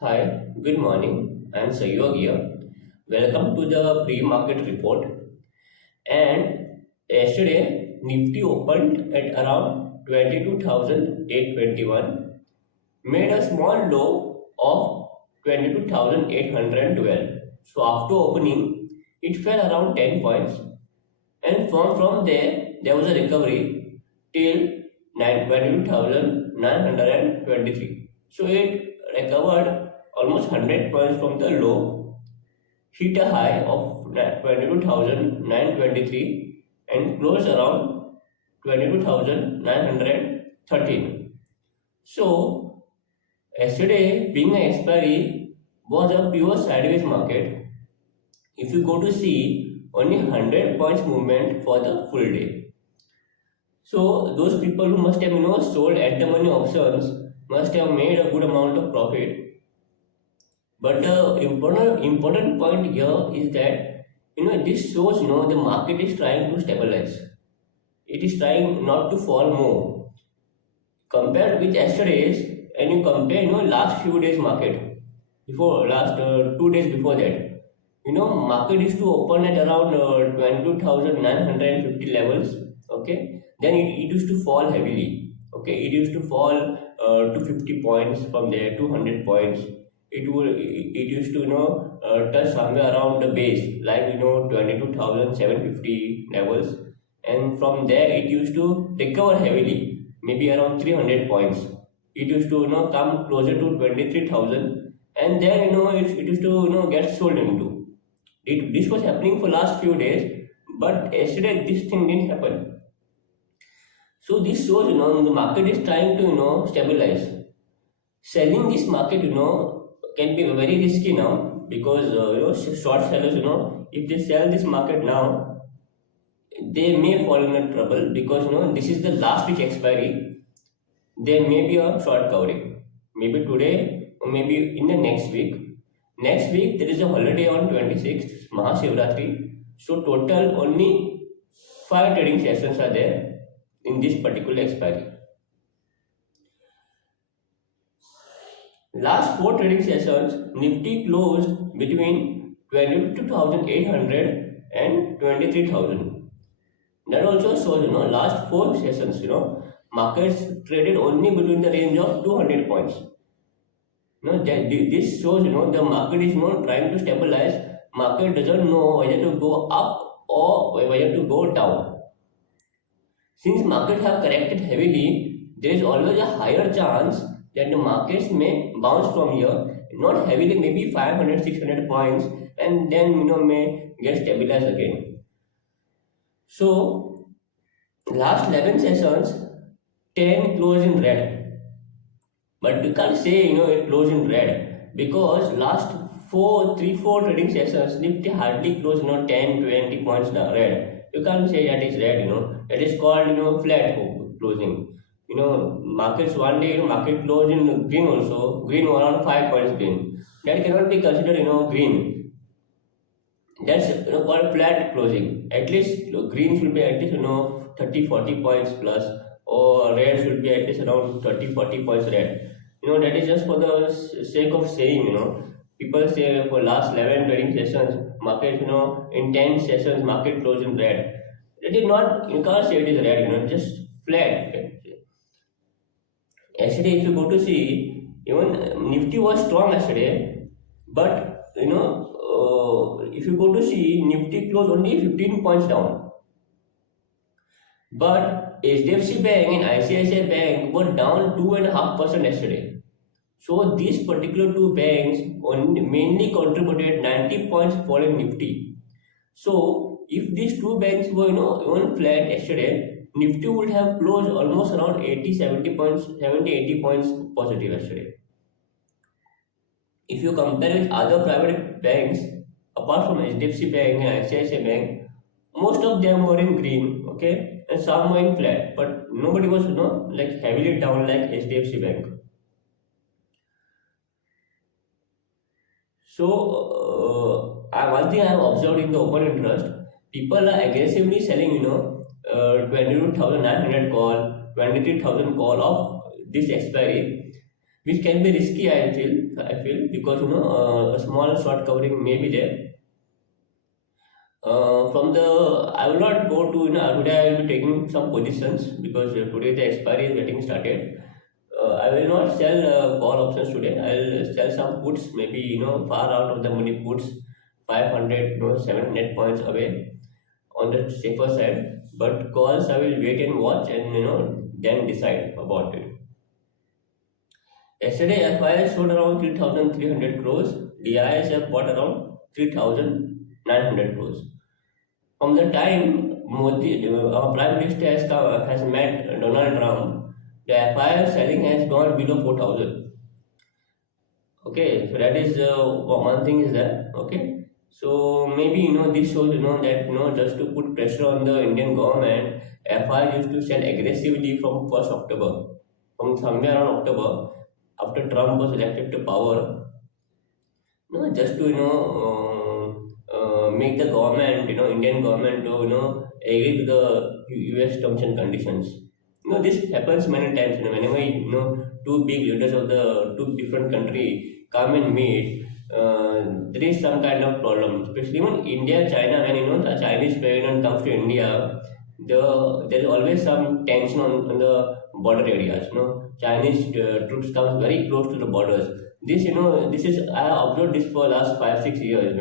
Hi, good morning. I'm Sayog here. Welcome to the pre-market report. And yesterday, Nifty opened at around 22,821, made a small low of 22,812. So after opening, it fell around 10 points, and from there, there was a recovery till 22,923. So it recovered almost 100 points from the low, hit a high of 22,923 and closed around 22,913. So yesterday, being an expiry, was a pure sideways market. If you go to see, only 100 points movement for the full day. So those people who must have sold at the money options must have made a good amount of profit. But the important point here is that this shows the market is trying to stabilize. It is trying not to fall more. Compared with yesterday's, and you compare last few days market before last 2 days before that, market is to open at around 22,950 levels. Okay, then it used to fall heavily. Okay, it used to fall to 50 points, from there 200 points. It used to touch somewhere around the base, like 22,750 levels, and from there it used to recover heavily, maybe around 300 points. It used to come closer to 23,000, and then it used to get sold into this was happening for last few days, but yesterday this thing didn't happen. So this shows the market is trying to stabilize. Selling this market can be very risky now, because short sellers, if they sell this market now, they may fall in trouble, because this is the last week expiry. There may be a short covering, maybe today or maybe in the next week. Next week there is a holiday on 26th, Mahashivratri. So total only 5 trading sessions are there in this particular expiry. Last 4 trading sessions, Nifty closed between 22,800 and 23,000. That also shows, last 4 sessions, markets traded only between the range of 200 points. This shows, the market is not trying to stabilize. Market doesn't know whether to go up or whether to go down. Since markets have corrected heavily, there is always a higher chance that the markets may bounce from here, not heavily, maybe 500, 600 points, and then may get stabilized again. So last 11 sessions, 10 closed in red, but we can't say it closed in red, because last 4 trading sessions, Nifty hardly closed 10, 20 points red. You can't say that is red. That is called flat closing. Markets one day market closed in green, also green around 5 points green. That cannot be considered green. That's called flat closing. At least green should be at least 30, 40 points plus, or red should be at least around 30, 40 points red. That is just for the sake of saying. People say for last 11 trading sessions, market in 10 sessions market closed in red. It is not, you can't say it is red, just flat. Yesterday, if you go to see, even Nifty was strong yesterday, but if you go to see, Nifty closed only 15 points down. But HDFC Bank and ICICI Bank were down 2.5% yesterday. So these particular two banks mainly contributed 90 points fall in Nifty. So if these two banks were even flat yesterday, Nifty would have closed almost around 80, 70 points, 70, 80 points positive yesterday. If you compare with other private banks, apart from HDFC Bank and ICICI Bank, most of them were in green, okay, and some were in flat, but nobody was like heavily down like HDFC Bank. So one thing I have observed in the open interest, people are aggressively selling 22,900 call, 23,000 call of this expiry. which can be risky. I feel because a small short covering may be there. From the I will not go to today I will be taking some positions because today the expiry is getting started. I will not sell call options today. I'll sell some puts, maybe far out of the money puts, 500 700 points away on the safer side. But calls I will wait and watch and then decide about it. Yesterday FIs showed around 3,300 crores. DIs have bought around 3,900 crores. From the time our Prime Minister has met Donald Trump, the FII selling has gone below 4,000. Okay, so that is one thing is that. Okay, so maybe this shows that just to put pressure on the Indian government, FII used to sell aggressively from 1st October, from somewhere around October after Trump was elected to power. Just to make the government, Indian government to agree to the US terms and conditions. This happens many times. Whenever two big leaders of the two different country come and meet, there is some kind of problem. Especially when India, China, when the Chinese president comes to India, there is always some tension on the border areas. Chinese troops comes very close to the borders. This is I observed this for last 5 6 years.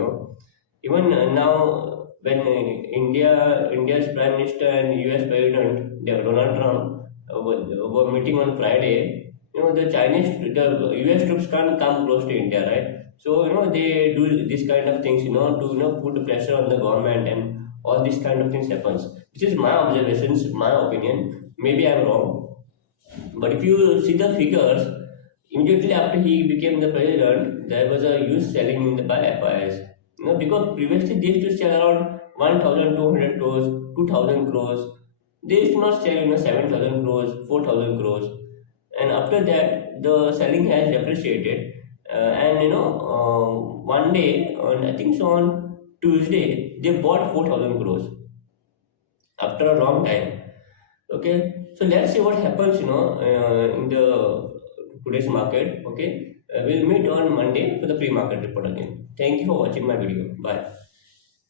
Even now, when India's Prime Minister and US President Donald Trump were meeting on Friday, the US troops can't come close to India, right? So they do this kind of things, to put pressure on the government, and all these kind of things happens. This is my observations, my opinion. Maybe I'm wrong, but if you see the figures, immediately after he became the president, there was a huge selling in the by FIs. Because previously they used to sell around 1,200 crores, 2,000 crores. They used to not sell 7,000 crores, 4,000 crores. And after that, the selling has depreciated. And one day, on I think so on Tuesday, they bought 4,000 crores after a long time. Okay, so let's see what happens in the today's market. Okay, we'll meet on Monday for the pre-market report again. Thank you for watching my video. Bye.